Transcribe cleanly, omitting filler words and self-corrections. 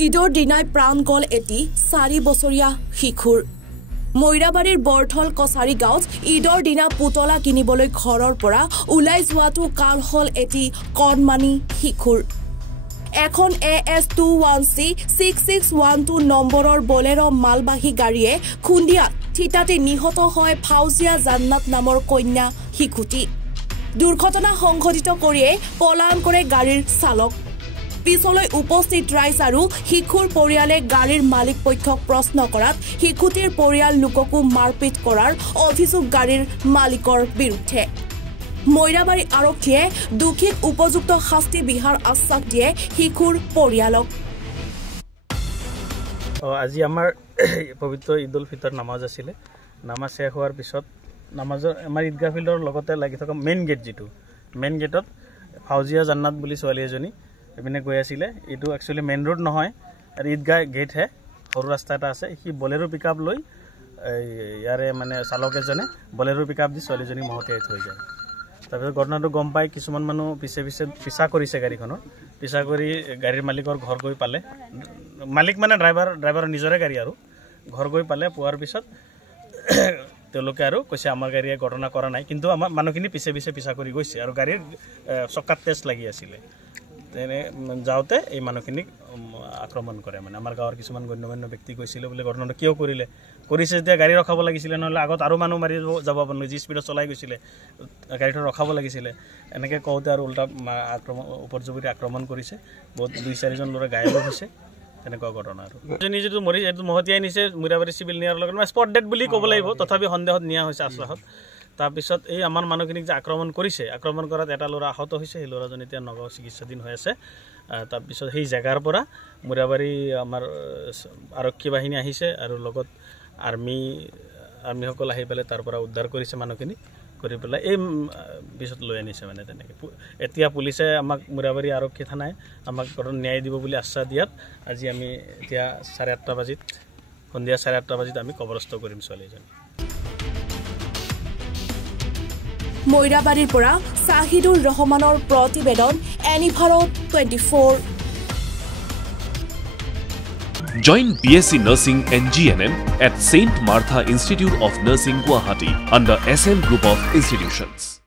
ঈদৰ দিনাই প্ৰাণ গ'ল এটি 4 বছৰীয়া শিশুৰ মৈৰাবাৰীৰ বৰথল কছাৰী গাঁৱত ঈদৰ দিনা পুতলা কিনিবলৈ ঘৰৰ পৰা ওলাই যোৱাটো কাল হ'ল এটি কণমানি শিশুৰ এখন AS21C 6612 নম্বৰৰ বলেৰো মালবাহী গাড়ীয়ে খুন্দিয়াত থিতাতে নিহত হয় ফাউজিয়া জান্নাত নামৰ কন্যা শিশুটি দুৰ্ঘটনা সংঘটিত কৰিয়ে পলায়ন কৰে গাড়ীৰ চালক পিছলৈ উপস্থিত ৰাইজ আৰু শিশুৰ পৰিয়ালে গাড়ীৰ মালিক পক্ষক প্ৰশ্ন কৰাত শিশুটিৰ পৰিয়াল লোককো মাৰপিট কৰাৰ অভিযোগ গাড়ীৰ মালিকৰ বিৰুদ্ধে মৈৰাবাৰী আৰক্ষীয়ে দুখিক উপযুক্ত শাস্তি বিহাৰ আশ্বাস দিয়ে শিশুৰ পৰিয়ালক আজি আমাৰ পবিত্ৰ ঈদুল ফিতৰ নামাজ আছিল নামাজ শেষ হোৱাৰ পিছত নামাজৰ আমাৰ ঈদগাহ ফিল্ডৰ লগতে লাগি থকা মেইন গেট যিটো মেইন গেটত ফাউজিয়া জান্নাত বুলি ছোৱালী এজনী এপিনে গৈ আছিলে এইটো একচুৱেলি মেইন ৰোড নহয় আৰু ঈদগাহ গেট হে সৰু ৰাস্তা এটা আছে সি বলেৰো পিকআপ লৈ ইয়াৰে মানে চালক এজনে বলেৰো পিকআপ দি ছোৱালীজনী মহতিয়াই থৈ যায় তাৰপিছত ঘটনাটো গম পাই কিছুমান মানুহ পিছা কৰিছে গাড়ীখনৰ পিছা কৰি গাড়ীৰ মালিকৰ ঘৰ গৈ পালে মালিক মানে ড্ৰাইভাৰৰ নিজৰে গাড়ী আৰু ঘৰ গৈ পালে পোৱাৰ পিছত তেওঁলোকে আৰু কৈছে আমাৰ গাড়ীয়ে ঘটনা কৰা নাই কিন্তু আমাৰ মানুহখিনি পিছা কৰি গৈছে আৰু গাড়ীৰ চকাত তেজ লাগি আছিলে তেনে যাওঁতে এই মানুহখিনিক আক্ৰমণ কৰে মানে আমাৰ গাঁৱৰ কিছুমান গণ্যমান্য ব্যক্তি কৈছিলে বোলে ঘটনাটো কিয় কৰিছে যেতিয়া গাড়ী ৰখাব লাগিছিলে নহ'লে আগত আৰু মানুহ মাৰি যাব পাৰলে যি স্পীডত চলাই গৈছিলে গাড়ীটো ৰখাব লাগিছিলে এনেকৈ কওঁতে আৰু উল্টা উপযোগী আক্ৰমণ কৰিছে বহুত 2-4জন ল'ৰা ঘাইল হৈছে তেনেকুৱা ঘটনা আৰু যিটো মৰি এইটো মহতিয়াই নিছে মৈৰাবাৰী চিভিল নিয়াৰ লগত মানে স্পট ডেড বুলি ক'ব লাগিব তথাপি সন্দেহত নিয়া হৈছে আশ্বাসত তাৰপিছত এই আমাৰ মানুহখিনিক যে আক্ৰমণ কৰাত এটা ল'ৰা আহত হৈছে সেই ল'ৰাজন এতিয়া নগাঁও চিকিৎসাধীন হৈ আছে তাৰপিছত সেই জেগাৰ পৰা মৈৰাবাৰী আমাৰ আৰক্ষী বাহিনী আহিছে আৰু লগত আৰ্মিসকল আহি পেলাই তাৰ পৰা উদ্ধাৰ কৰিছে মানুহখিনি কৰি পেলাই এই পিছত লৈ আনিছে মানে তেনেকৈ এতিয়া পুলিচে আমাক মৈৰাবাৰী আৰক্ষী থানাই আমাক ন্যায় দিব বুলি আশ্বাস দিয়াত আজি আমি এতিয়া 8:30 বজাত সন্ধিয়া 8:30 বজাত আমি কবৰস্থ কৰিম ছোৱালীজনী মৈৰাবাৰীৰ পৰা শাহিদুৰ ৰহমানৰ প্ৰতিবেদন এনিভাৰত 24 Join BSc Nursing and GNM at St. Martha Institute of Nursing, Guwahati under SM Group of Institutions.